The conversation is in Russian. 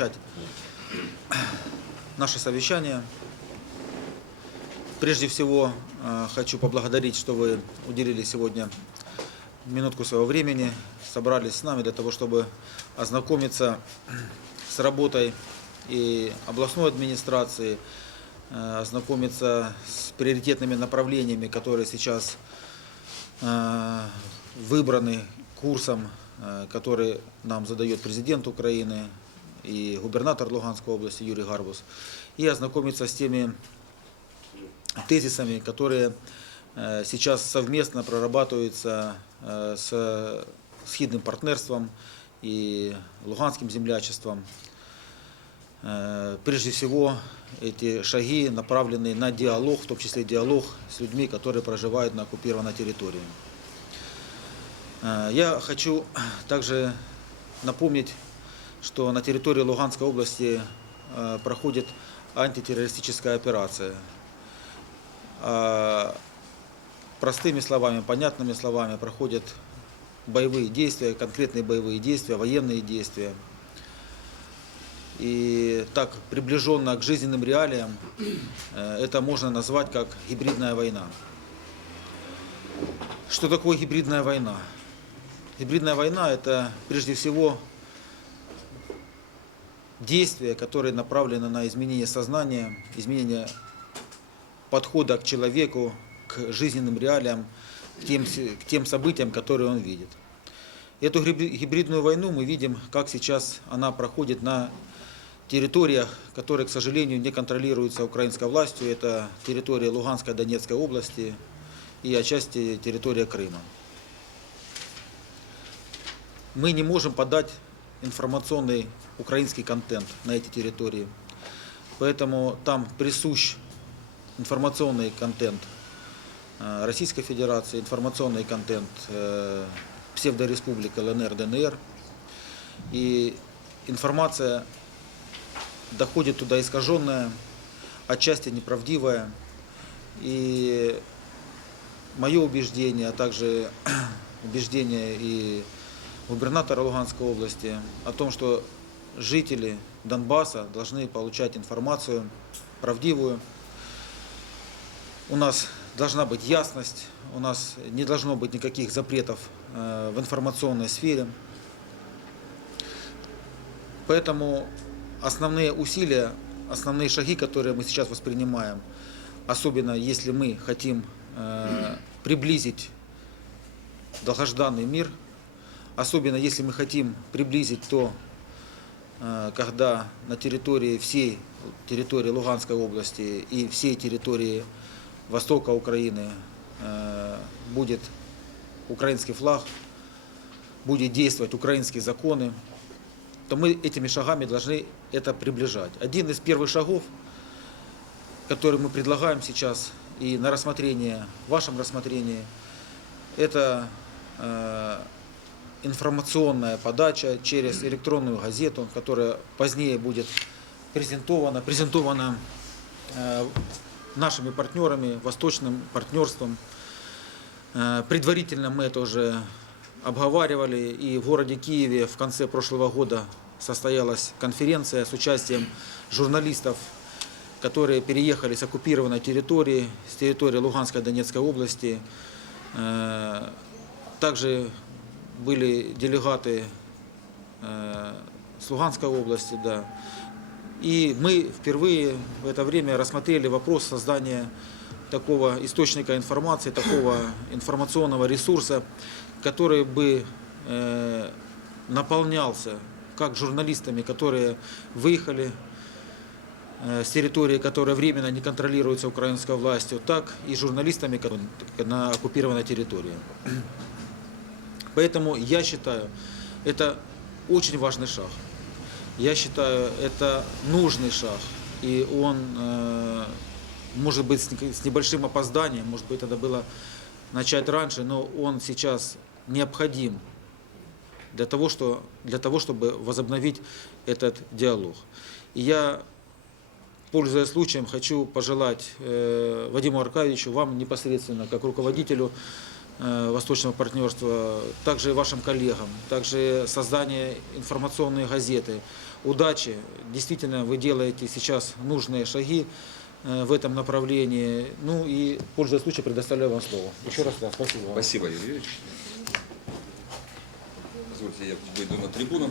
начать наше совещание. Прежде всего, э, хочу поблагодарить, что вы уделили сегодня минутку своего времени, собрались с нами для того, чтобы ознакомиться с работой и областной администрации, э, ознакомиться с приоритетными направлениями, которые сейчас э, выбраны курсом, который нам задает президент Украины и губернатор Луганской области Юрий Гарбус, и ознакомиться с теми тезисами, которые сейчас совместно прорабатываются с східним партнерством и Луганским землячеством. Прежде всего, эти шаги направлены на диалог, в том числе диалог с людьми, которые проживают на оккупированной территории. Э, Я хочу также напомнить, что на территории Луганской области э, проходит антитеррористическая операция. А Простыми словами, понятными словами проходят боевые действия, конкретные боевые действия, военные действия. И так приближенно к жизненным реалиям э, это можно назвать как гибридная война. Что такое гибридная война? Гибридная война – это прежде всего действия, которые направлены на изменение сознания, изменение подхода к человеку, к жизненным реалиям, к тем, к тем событиям, которые он видит. Эту гибри- гибридную войну мы видим, как сейчас она проходит на территориях, которые, к сожалению, не контролируются украинской властью. Это территория Луганской, Донецкой области и отчасти территория Крыма. Мы не можем подать информационный украинский контент на эти территории. Поэтому там присущ информационный контент э, Российской Федерации, информационный контент э, псевдореспублик ЛНР, ДНР. И информация доходит туда искаженная, отчасти неправдивая. И мое убеждение, а также убеждение и губернатора Луганской области о том, что жители Донбасса должны получать информацию правдивую. У нас должна быть ясность, у нас не должно быть никаких запретов э, в информационной сфере. Поэтому основные усилия, основные шаги, которые мы сейчас воспринимаем, особенно если мы хотим э, приблизить долгожданный мир, особенно если мы хотим приблизить то, э, когда на территории всей территории Луганской области и всей территории востока Украины э, будет украинский флаг, будет действовать украинские законы, то мы этими шагами должны это приближать. Один из первых шагов, который мы предлагаем сейчас и на рассмотрение, вашем рассмотрении, это э, информационная подача через электронную газету, которая позднее будет презентована, презентована э, нашими партнерами, восточным партнерством. Э, Предварительно мы это уже обговаривали, и в городе Киеве в конце прошлого года состоялась конференция с участием журналистов, которые переехали с оккупированной территории, с территории Луганской Донецкой области. Э, Также были делегаты э, с Луганской области, да. И мы впервые в это время рассмотрели вопрос создания такого источника информации, такого информационного ресурса, который бы э, наполнялся как журналистами, которые выехали э, с территории, которая временно не контролируется украинской властью, так и журналистами на оккупированной территории. Поэтому я считаю, это очень важный шаг. Я считаю, это нужный шаг. И он, э, может быть, с не- с небольшим опозданием, может быть, это было начать раньше, но он сейчас необходим для того, что, для того чтобы возобновить этот диалог. И я, пользуясь случаем, хочу пожелать э, Вадиму Аркадьевичу, вам непосредственно, как руководителю Восточного партнерства, также вашим коллегам, также создание информационной газеты, удачи. Действительно, вы делаете сейчас нужные шаги э, в этом направлении. Ну и, пользуясь случаем, предоставляю вам слово. Еще раз, да, спасибо вам. Спасибо, Юрий Юрьевич. Позвольте, я выйду на трибуну.